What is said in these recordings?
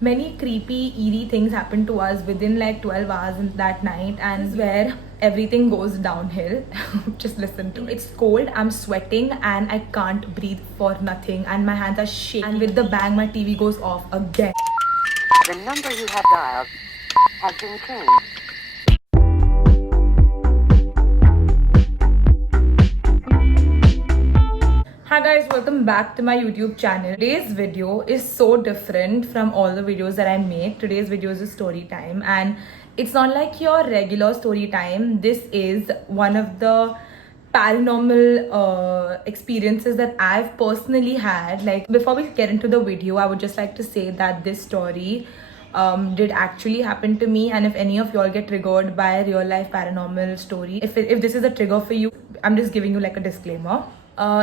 Many creepy, eerie things happened to us within like 12 hours in that night, and where everything goes downhill. Just listen to it. It's cold, I'm sweating, and I can't breathe for nothing, and my hands are shaking. And with the bang, my TV goes off again. The number you have dialed has been changed. Hi guys, welcome back to my YouTube channel. Today's video is so different from all the videos that I make. Today's video is a story time, and it's not like your regular story time. This is one of the paranormal experiences that I've personally had. Like, before we get into the video, I would just like to say that this story did actually happen to me, and if any of y'all get triggered by a real life paranormal story, if this is a trigger for you, I'm just giving you like a disclaimer.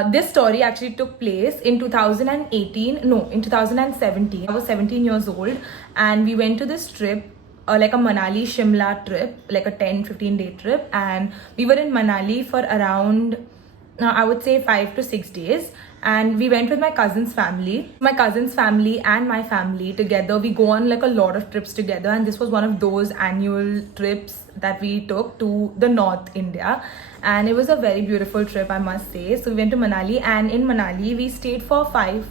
This story actually took place in 2018, no, in 2017. I was 17 years old, and we went to this trip, like a Manali Shimla trip, like a 10-15 day trip, and we were in Manali for around I would say 5 to 6 days, and we went with my cousin's family. My cousin's family and my family together, we go on like a lot of trips together, and this was one of those annual trips that we took to the North India, and it was a very beautiful trip, I must say. So we went to Manali, and in Manali we stayed for 5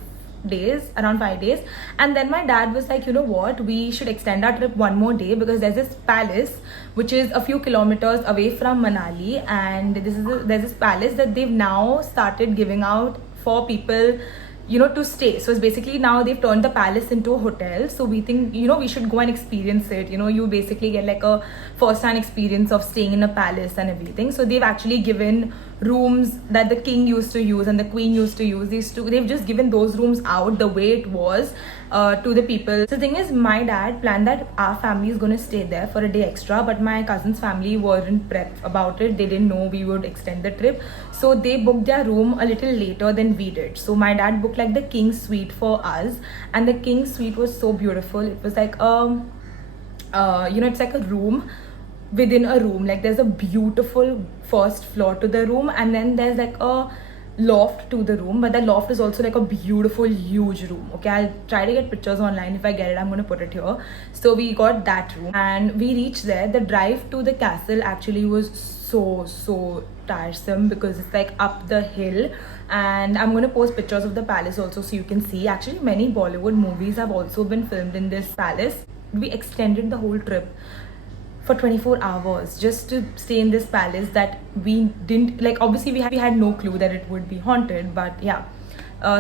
days, around 5 days, and then my dad was like, you know what, we should extend our trip one more day, because there's this palace which is a few kilometers away from Manali, and there's this palace that they've now started giving out for people, you know, to stay. So it's basically now they've turned the palace into a hotel. So we think, you know, we should go and experience it. You know, you basically get like a first-hand experience of staying in a palace and everything. So they've actually given rooms that the king used to use and the queen used to use. They've just given those rooms out the way it was to the people. So the thing is, my dad planned that our family is going to stay there for a day extra, but my cousin's family weren't prepped about it. They didn't know we would extend the trip, so they booked their room a little later than we did. So my dad booked like the king's suite for us, and the king's suite was so beautiful. It was like you know, it's like a room within a room. Like, there's a beautiful first floor to the room, and then there's like a loft to the room, but the loft is also like a beautiful huge room. Okay, I'll try to get pictures online. If I get it, I'm gonna put it here. So we got that room, and we reached there. The drive to the castle actually was so tiresome, because it's like up the hill, and I'm gonna post pictures of the palace also so you can see. Actually, many Bollywood movies have also been filmed in this palace. We extended the whole trip for 24 hours just to stay in this palace that we didn't like. Obviously we had no clue that it would be haunted, but yeah.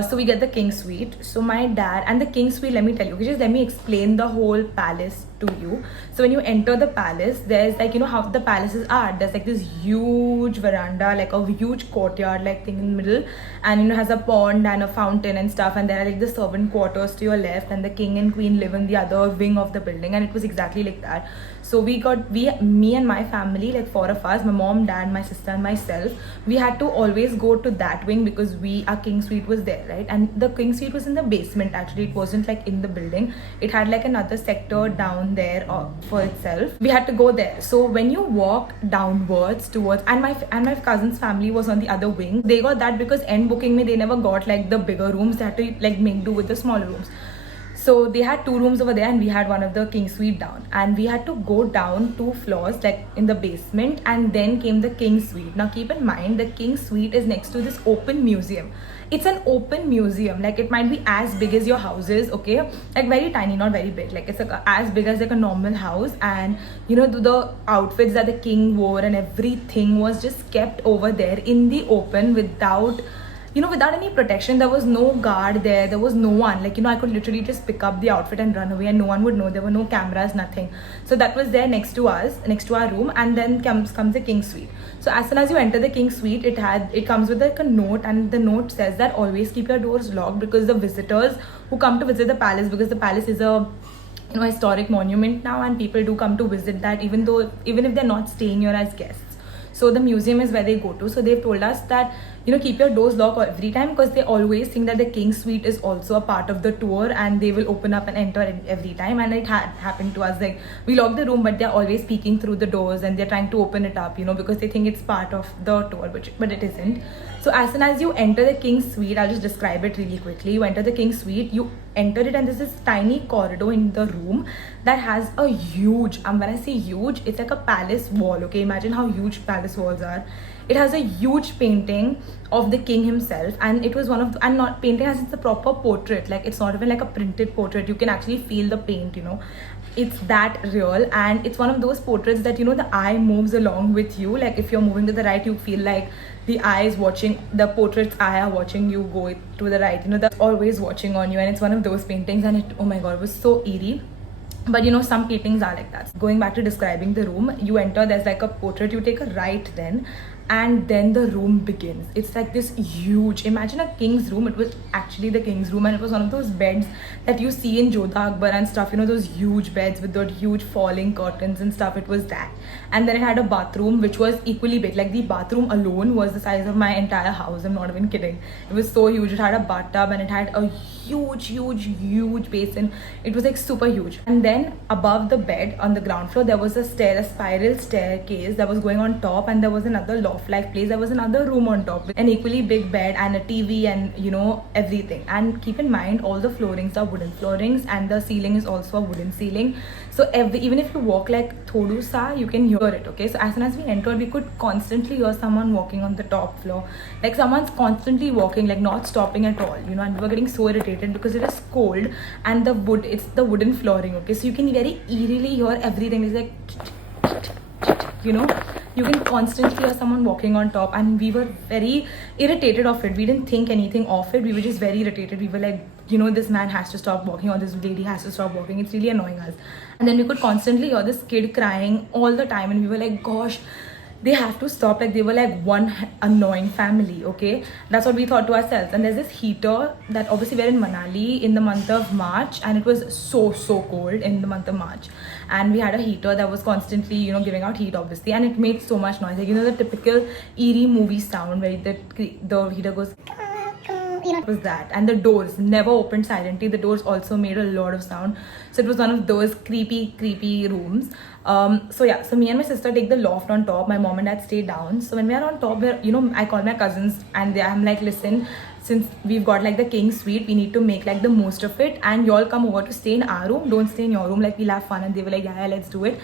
So we get the king suite. So my dad and the king suite, let me tell you, just let me explain the whole palace to you. So when you enter the palace, there's like, you know how the palaces are, there's like this huge veranda, like a huge courtyard like thing in the middle, and you know, has a pond and a fountain and stuff, and there are like the servant quarters to your left, and the king and queen live in the other wing of the building, and it was exactly like that. So me and my family, like 4 of us, my mom, dad, my sister and myself, we had to always go to that wing because our king suite was there, right? And the king suite was in the basement. Actually, it wasn't like in the building. It had like another sector down there for itself. We had to go there. So when you walk downwards towards, and my cousin's family was on the other wing. They got that because end booking me, they never got like the bigger rooms. They had to like make do with the smaller rooms. So they had 2 rooms over there, and we had one of the king suite down, and we had to go down 2 floors like in the basement, and then came the king suite. Now keep in mind, the king suite is next to this open museum. It's an open museum, like it might be as big as your houses, okay, like very tiny, not very big, like it's like as big as like a normal house. And you know, the outfits that the king wore and everything was just kept over there in the open without, you know, without any protection. There was no guard there, there was no one, like, you know, I could literally just pick up the outfit and run away and no one would know. There were no cameras, nothing. So that was there next to us, next to our room. And then comes the king suite. So as soon as you enter the king suite, it comes with like a note, and the note says that always keep your doors locked, because the visitors who come to visit the palace, because the palace is a, you know, historic monument now, and people do come to visit that, even if they're not staying here as guests. So the museum is where they go to. So they've told us that keep your doors locked every time, because they always think that the King's Suite is also a part of the tour and they will open up and enter every time. And it had happened to us. Like, we lock the room, but they're always peeking through the doors and they're trying to open it up, because they think it's part of the tour, but it isn't. So as soon as you enter the King's Suite, I'll just describe it really quickly. You enter the King's Suite, you enter it, and there's this tiny corridor in the room that has a huge, when I say huge, it's like a palace wall. Okay, imagine how huge palace walls are. It has a huge painting of the king himself, and it was one of the, and not painting as it's a proper portrait, like it's not even like a printed portrait. You can actually feel the paint, it's that real. And it's one of those portraits that the eye moves along with you. Like if you're moving to the right, you feel like the eye is watching, the portrait's eye are watching you go to the right, that's always watching on you. And it's one of those paintings, and it, oh my god, it was so eerie. But some paintings are like that. Going back to describing the room, you enter, there's like a portrait, you take a right then, and then the room begins. It's like this huge, imagine a king's room. It was actually the king's room, and it was one of those beds that you see in Jodha Akbar and stuff, those huge beds with those huge falling curtains and stuff. It was that. And then it had a bathroom which was equally big. Like the bathroom alone was the size of my entire house. I'm not even kidding. It was so huge. It had a bathtub and it had a huge basin. It was like super huge. And then above the bed on the ground floor, there was a spiral staircase that was going on top, and there was another loft-like place. There was another room on top with an equally big bed and a TV and everything. And keep in mind, all the floorings are wooden floorings, and the ceiling is also a wooden ceiling. So even if you walk like thodu sa, you can hear it. Okay, so as soon as we entered, we could constantly hear someone walking on the top floor. Like someone's constantly walking, like not stopping at all. And we were getting so irritated because it is cold, and it's the wooden flooring. Okay, so you can very eerily hear everything. It's like you can constantly hear someone walking on top, and we were very irritated of it. We didn't think anything of it. We were just very irritated. We were like, this man has to stop walking, or this lady has to stop walking. It's really annoying us. And then we could constantly hear this kid crying all the time, and we were like, gosh, they have to stop. Like they were like one annoying family. Okay, that's what we thought to ourselves. And there's this heater that, obviously we're in Manali in the month of March, and it was so cold in the month of March, and we had a heater that was constantly giving out heat, obviously, and it made so much noise, like the typical eerie movie sound where the heater goes. It was that. And the doors never opened silently. The doors also made a lot of sound. So it was one of those creepy rooms. So me and my sister take the loft on top. My mom and dad stay down. So when we are on top, I call my cousins, and I'm like, listen, since we've got like the King's Suite, we need to make like the most of it, and y'all come over to stay in our room. Don't stay in your room. Like we'll have fun. And they were like, yeah, let's do it.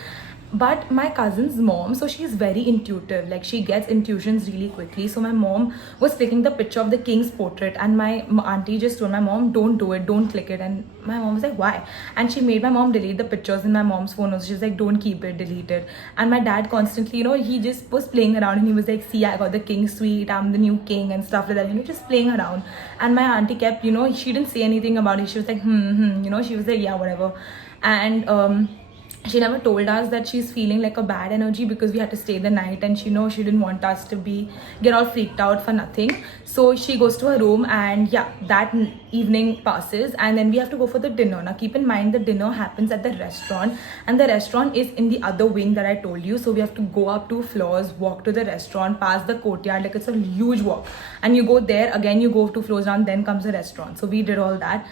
But my cousin's mom, so she's very intuitive, like she gets intuitions really quickly. So my mom was clicking the picture of the king's portrait, and my auntie just told my mom, don't do it, don't click it. And my mom was like, why? And she made my mom delete the pictures in my mom's phone. So she's like, don't keep it, delete it. And my dad constantly, he just was playing around, and he was like, see, I got the King's Suite, I'm the new king and stuff like that, just playing around. And my auntie kept, she didn't say anything about it. She was like, she was like, yeah, whatever. And she never told us that she's feeling like a bad energy because we had to stay the night, and she didn't want us to get all freaked out for nothing. So she goes to her room, and yeah, that evening passes, and then we have to go for the dinner. Now keep in mind, the dinner happens at the restaurant, and the restaurant is in the other wing that I told you. So we have to go up 2 floors, walk to the restaurant, pass the courtyard, like it's a huge walk, and you go there again, you go 2 floors down, then comes the restaurant. So we did all that.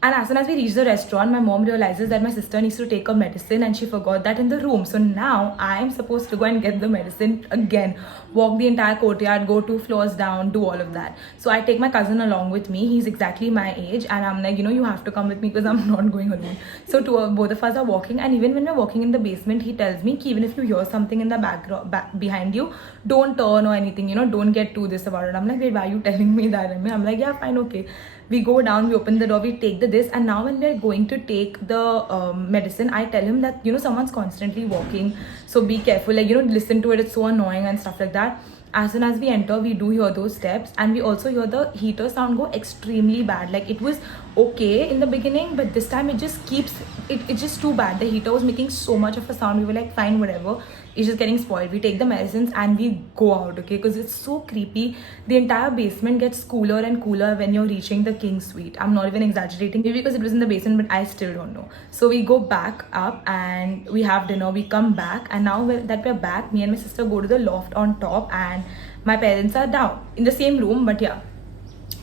And as soon as we reached the restaurant, my mom realizes that my sister needs to take a medicine, and she forgot that in the room. So now I am supposed to go and get the medicine again, walk the entire courtyard, go 2 floors down, do all of that. So I take my cousin along with me. He's exactly my age, and I'm like, you have to come with me because I'm not going alone. So both of us are walking, and even when we're walking in the basement, he tells me, even if you hear something in the background behind you, don't turn or anything, don't get too this about it. I'm like, wait, why are you telling me that? I'm like, yeah, fine, okay. We go down, we open the door, we take this, and now when we're going to take the medicine, I tell him that someone's constantly walking, so be careful, like listen to it, it's so annoying and stuff like that. As soon as we enter, we do hear those steps, and we also hear the heater sound go extremely bad. Like it was okay in the beginning, but this time it just keeps it's just too bad. The heater was making so much of a sound. We were like, fine, whatever, it's just getting spoiled. We take the medicines and we go out, okay, because it's so creepy. The entire basement gets cooler and cooler when you're reaching the king's suite. I'm not even exaggerating, maybe because it was in the basement, but I still don't know. So we go back up and we have dinner. We come back, and now that we're back, me and my sister go to the loft on top, and my parents are down in the same room, but yeah,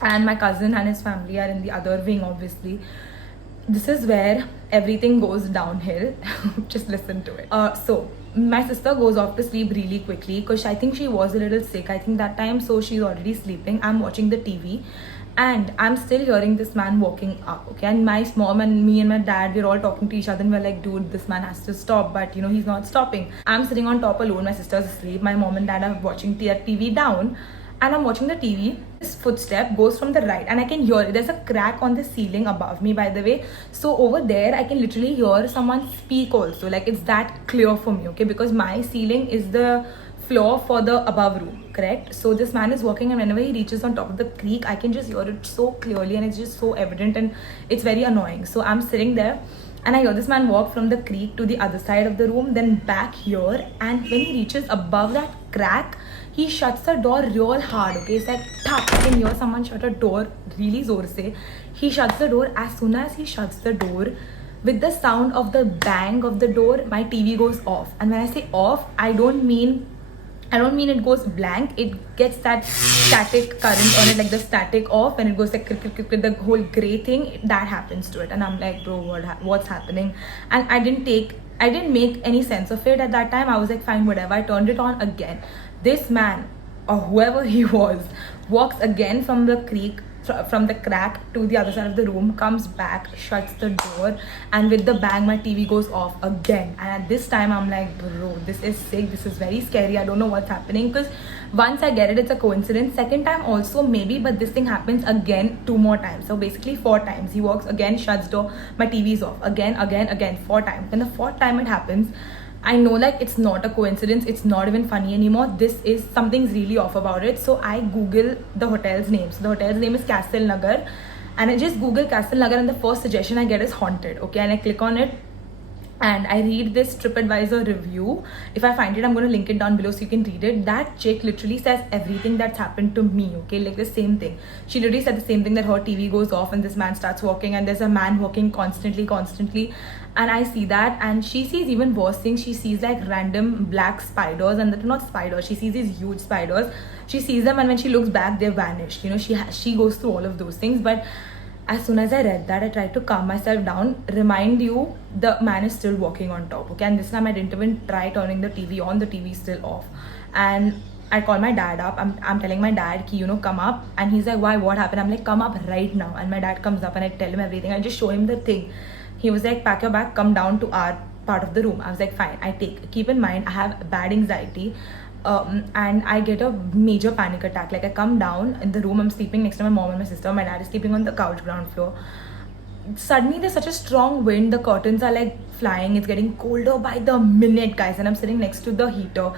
and my cousin and his family are in the other wing, obviously. This is where everything goes downhill. Just listen to it. So my sister goes off to sleep really quickly because I think she was a little sick, I think, that time, so she's already sleeping. I'm watching the TV and I'm still hearing this man walking up, okay, and my mom and me and my dad, we're all talking to each other and we're like, dude, this man has to stop, but you know, he's not stopping. I'm sitting on top alone, my sister's asleep, my mom and dad are watching TV down, and I'm watching the TV. This footstep goes from the right and I can hear it. There's a crack on the ceiling above me, by the way. So over there, I can literally hear someone speak also. Like, it's that clear for me, okay? Because my ceiling is the floor for the above room, correct? So this man is walking, and whenever he reaches on top of the creek, I can just hear it so clearly, and it's just so evident, and it's very annoying. So I'm sitting there and I hear this man walk from the creek to the other side of the room, then back here, and when he reaches above that crack, he shuts the door real hard, okay? It's like, thak, I can hear someone shut a door really zor se. He shuts the door. As soon as he shuts the door, with the sound of the bang of the door, my TV goes off. And when I say off, I don't mean it goes blank. It gets that static current on it, like the static off, and it goes like the whole gray thing that happens to it. And I'm like, bro, what's happening? And I didn't make any sense of it at that time. I was like, fine, whatever. I turned it on again. This man, or whoever he was, walks again from the creek, from the crack to the other side of the room, comes back, shuts the door, and with the bang, my TV goes off again. And at this time, I'm like, bro, this is sick. This is very scary. I don't know what's happening, because once I get it, it's a coincidence. Second time also maybe, but this thing happens again 2 more times. So basically 4 times. He walks again, shuts door, my TV's off. Again, 4 times. When the 4th time it happens, I know, like, it's not a coincidence. It's not even funny anymore. Something's really off about it. So I Google the hotel's name. So the hotel's name is Castle Nagar. And I just Google Castle Nagar, and the first suggestion I get is haunted. Okay, and I click on it. And I read this TripAdvisor review. If I find it, I'm going to link it down below so you can read it. That chick literally says everything that's happened to me, okay? Like the same thing. She literally said the same thing, that her TV goes off and this man starts walking, and there's a man walking constantly. And I see that, and she sees even worse things. She sees like random black spiders, and they're not spiders. She sees these huge spiders. She sees them, and when she looks back, they vanish. You know, she goes through all of those things. But as soon as I read that, I tried to calm myself down. Remind you, the man is still walking on top, okay? And this time I didn't even try turning the TV on. The TV is still off. And I call my dad up. I'm telling my dad, ki, you know, come up. And he's like, why? What happened? I'm like, come up right now. And my dad comes up, and I tell him everything. I just show him the thing. He was like, pack your bag, come down to our part of the room. I was like, fine, I take. Keep in mind, I have bad anxiety. And I get a major panic attack. Like, I come down in the room, I'm sleeping next to my mom and my sister. My dad is sleeping on the couch, ground floor. Suddenly there's such a strong wind, the curtains are like flying, it's getting colder by the minute, guys, and I'm sitting next to the heater.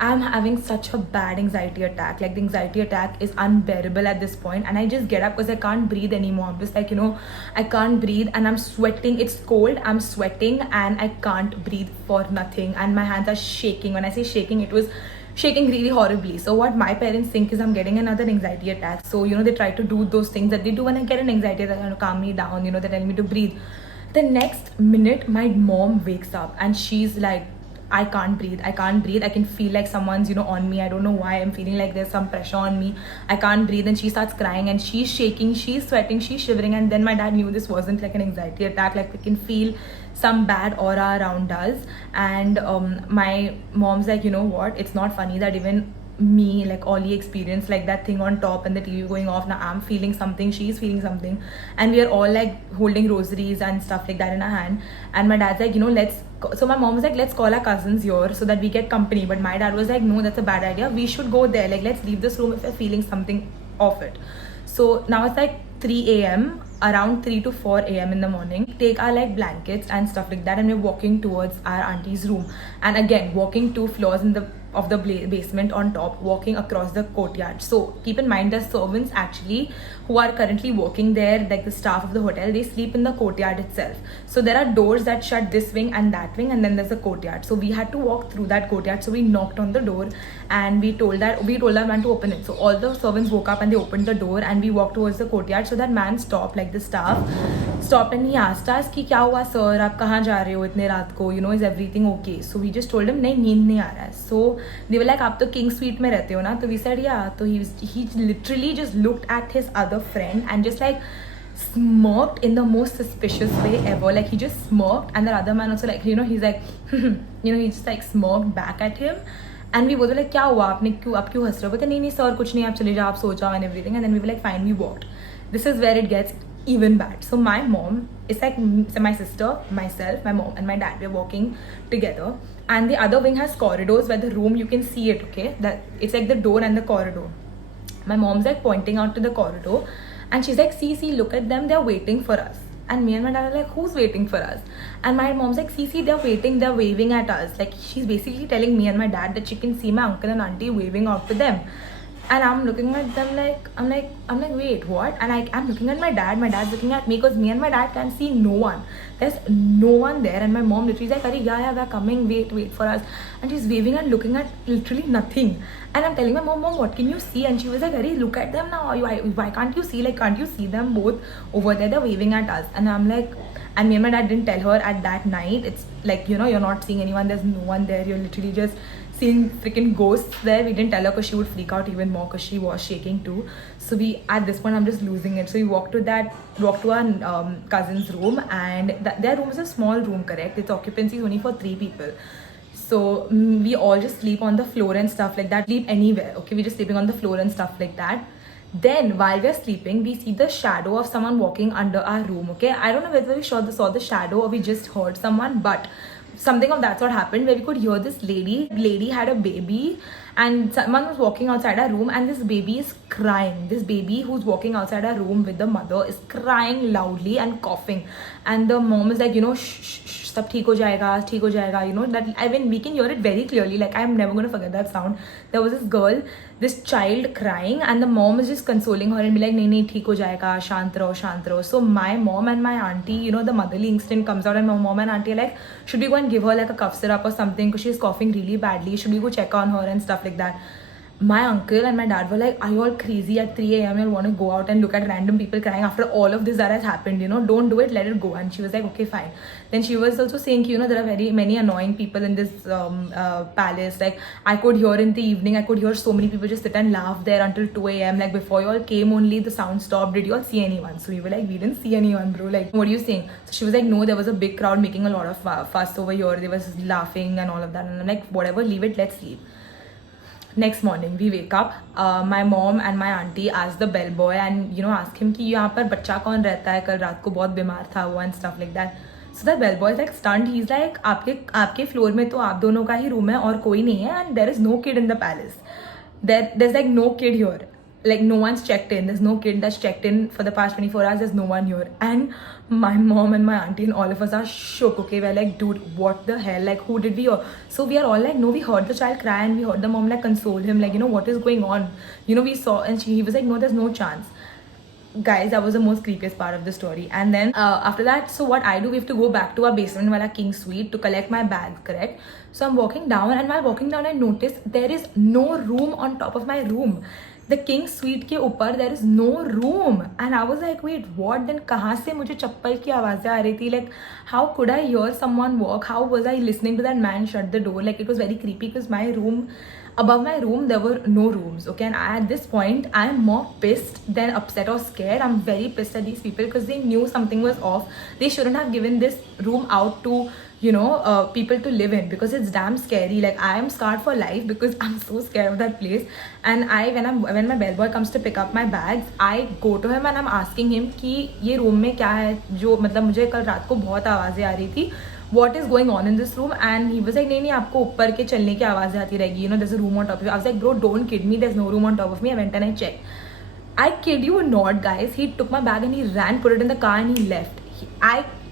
I'm having such a bad anxiety attack. Like, the anxiety attack is unbearable at this point, and I just get up because I can't breathe anymore. I'm just like, you know, I can't breathe, and I'm sweating. It's cold, I'm sweating, and I can't breathe for nothing, and my hands are shaking. When I say shaking, it was shaking really horribly. So what my parents think is I'm getting another anxiety attack. So, you know, they try to do those things that they do when I get an anxiety attack, to calm me down. You know, they tell me to breathe. The next minute, my mom wakes up and she's like, I can't breathe. I can feel like someone's, you know, on me. I don't know why I'm feeling like there's some pressure on me. I can't breathe. And she starts crying, and she's shaking, she's sweating, she's shivering. And then my dad knew this wasn't like an anxiety attack. Like, we can feel some bad aura around us. And my mom's like, you know what? It's not funny that even me, like Ollie, experienced like that thing on top and the TV going off. Now I'm feeling something, she's feeling something, and we are all like holding rosaries and stuff like that in our hand. And my dad's like, you know, so my mom was like, let's call our cousins here so that we get company. But my dad was like, no, that's a bad idea. We should go there. Like, let's leave this room if we're feeling something of it. So now it's like 3 a.m. around 3 to 4 a.m. in the morning. Take our like blankets and stuff like that, and we're walking towards our auntie's room. And again, walking 2 floors in the of the basement on top, walking across the courtyard. So keep in mind the servants actually who are currently working there, like the staff of the hotel, they sleep in the courtyard itself. So there are doors that shut this wing and that wing, and then there's a courtyard. So we had to walk through that courtyard. So we knocked on the door and we told that man to open it. So all the servants woke up and they opened the door and we walked towards the courtyard. So that man stopped, like the staff stopped, and he asked us कि क्या हुआ sir, आप कहाँ जा रहे हो इतने रात को, you know, is everything okay? So we just told him नहीं, नींद नहीं आ रहा है. So they were like आप तो king suite में रहते हो ना? तो we said yeah. So he literally just looked at his other friend and just like smirked in the most suspicious way ever. Like he just smirked, and the other man also, like, you know, he's like you know, he just like smirked back at him. And we both were like क्या हुआ, आपने क्यों, आप क्यों हंस रहे हो? बोलते नहीं नहीं सर कुछ नहीं, आप चले जाओ, आप सो जाओ and everything. And then we were like fine, we walked. This is where it gets even bad. So my mom, it's like my sister, myself, my mom and my dad, we're walking together, and the other wing has corridors where the room you can see it, okay, that it's like the door and the corridor. My mom's like pointing out to the corridor and she's like see look at them, they're waiting for us. And me and my dad are like who's waiting for us? And my mom's like see they're waiting, they're waving at us. Like she's basically telling me and my dad that she can see my uncle and auntie waving out to them. And I'm looking at them like, I'm like, wait, what? And I'm looking at my dad's looking at me, because me and my dad can see no one. There's no one there. And my mom literally is like, Arey, yeah, we're coming, wait for us. And she's waving and looking at literally nothing. And I'm telling my mom, what can you see? And she was like, Arey, look at them now. Why can't you see? Like, can't you see them both over there? They're waving at us. And I'm like, and me and my dad didn't tell her at that night. It's like, you know, you're not seeing anyone. There's no one there. You're literally just seeing freaking ghosts there. We didn't tell her because she would freak out even more because she was shaking too. So we, at this point, I'm just losing it. So we walked to our cousin's room, and their room is a small room, correct? Its occupancy is only for 3 people. So we all just sleep on the floor and stuff like that. Sleep anywhere, okay? We're just sleeping on the floor and stuff like that. Then while we're sleeping, we see the shadow of someone walking under our room, okay? I don't know whether we saw the shadow or we just heard someone, but something of that sort happened where we could hear this lady had a baby, and someone was walking outside our room, and this baby is crying. This baby who's walking outside our room with the mother is crying loudly and coughing, and the mom is like, you know, shh, सब ठीक हो जाएगा, you know, that I mean we can hear it very clearly. Like I'm never gonna forget that sound. There was this child crying, and the mom is just consoling her and be like, नहीं ठीक हो जाएगा, शांत रहो. So my mom and my auntie, you know, the motherly instinct comes out, and my mom and auntie are like, should we go and give her like a cough syrup or something because she's coughing really badly? Should we go check on her and stuff like that? My uncle and my dad were like, are you all crazy at 3 a.m? You want to go out and look at random people crying after all of this that has happened, you know, don't do it, let it go. And she was like, okay, fine. Then she was also saying, you know, there are very many annoying people in this palace. Like I could hear in the evening, I could hear so many people just sit and laugh there until 2 a.m. Like before you all came only the sound stopped. Did you all see anyone? So we were like, we didn't see anyone, bro. Like, what are you saying? So she was like, no, there was a big crowd making a lot of fuss over here. They was laughing and all of that. And I'm like, whatever, leave it, let's sleep. Next morning we wake up, my mom and my auntie ask the bellboy and, you know, ask him कि यहाँ पर बच्चा कौन रहता है, कल रात को बहुत बीमार था वो, and stuff like that. So the bellboy is like stunned. He's like, आपके फ्लोर में तो आप दोनों का ही रूम है और कोई नहीं है, and there is no kid in the palace. There's like no kid here. Like no one's checked in. There's no kid that's checked in for the past 24 hours. There's no one here. And my mom and my auntie and all of us are shook. Okay, we're like, dude, what the hell? Like, who did we hear? So we are all like, no, we heard the child cry and we heard the mom like console him. Like, you know, what is going on? You know, we saw, and he was like, no, there's no chance. Guys, that was the most creepiest part of the story. And then after that, so what I do, we have to go back to our basement wala king suite to collect my bags, correct? So I'm walking down, and while walking down I noticed there is no room on top of my room. The king suite के ऊपर there is no room, and I was like, wait, what? Then कहाँ से मुझे चप्पल की आवाज़ें आ रही थी? Like, how could I hear someone walk? How was I listening to that man shut the door? Like, it was very creepy because my room, above my room, there were no rooms, okay? And at this point, I am more pissed than upset or scared. I'm very pissed at these people because they knew something was off. They shouldn't have given this room out to, you know, people to live in, because it's damn scary. Like, I am scarred for life because I'm so scared of that place. And when my bellboy comes to pick up my bags, I go to him and I'm asking him कि ये room में क्या है जो मतलब मुझे कल रात को बहुत आवाज़ें आ रही थी. What is going on in this room? And he was like, नहीं आपको ऊपर के चलने की आवाज़ें आती रहेगी. You know, there's a room on top of you. I was like, bro, don't kid me. There's no room on top of me. I went and I checked. I kid you not, guys. He took my bag and he ran, put it in the car, and he left.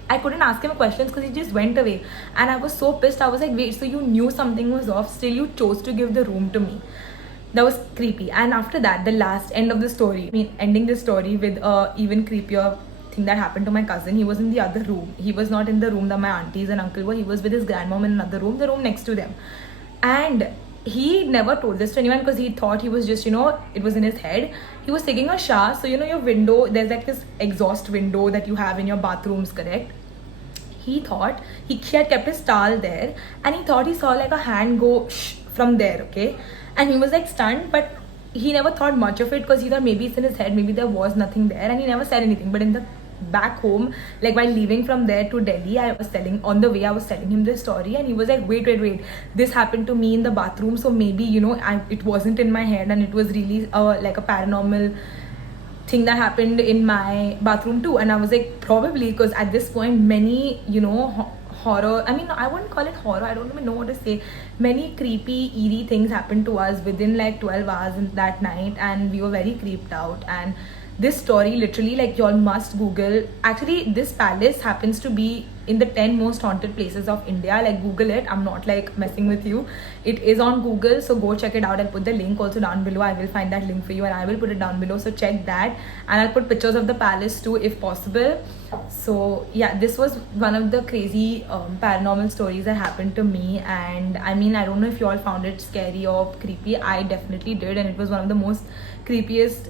I couldn't ask him questions because he just went away. And I was so pissed. I was like, wait, so you knew something was off, still you chose to give the room to me. That was creepy. And after that, the last end of the story, I mean, ending the story with a even creepier thing that happened to my cousin. He was in the other room. He was not in the room that my aunties and uncle were. He was with his grandmom in another room, the room next to them. And he never told this to anyone because he thought he was just, it was in his head. He was taking a shower. So, your window, there's like this exhaust window that you have in your bathrooms, correct? He thought he had kept his towel there, and he thought he saw like a hand go from there, okay? And he was like stunned, but he never thought much of it because he thought maybe it's in his head, maybe there was nothing there, and he never said anything. But in the back home, like while leaving from there to Delhi, I was telling him this story, and he was like, wait, this happened to me in the bathroom, so maybe it wasn't in my head, and it was really like a paranormal thing that happened in my bathroom too. And I was like, probably, because at this point many horror, I mean, I wouldn't call it horror, I don't even know what to say, many creepy eerie things happened to us within like 12 hours in that night, and we were very creeped out. And this story, literally, like, y'all must Google. Actually, this palace happens to be in the 10 most haunted places of India. Like, Google it. I'm not like messing with you. It is on Google, so go check it out. I'll put the link also down below. I will find that link for you, and I will put it down below, so check that. And I'll put pictures of the palace too, if possible. So yeah, this was one of the crazy paranormal stories that happened to me. And I mean, I don't know if you all found it scary or creepy. I definitely did, and it was one of the most creepiest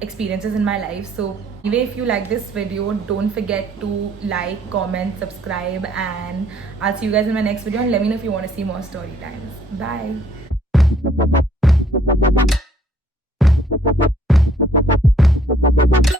experiences in my life. So anyway, if you like this video, don't forget to like, comment, subscribe, and I'll see you guys in my next video. And let me know if you want to see more story times. Bye.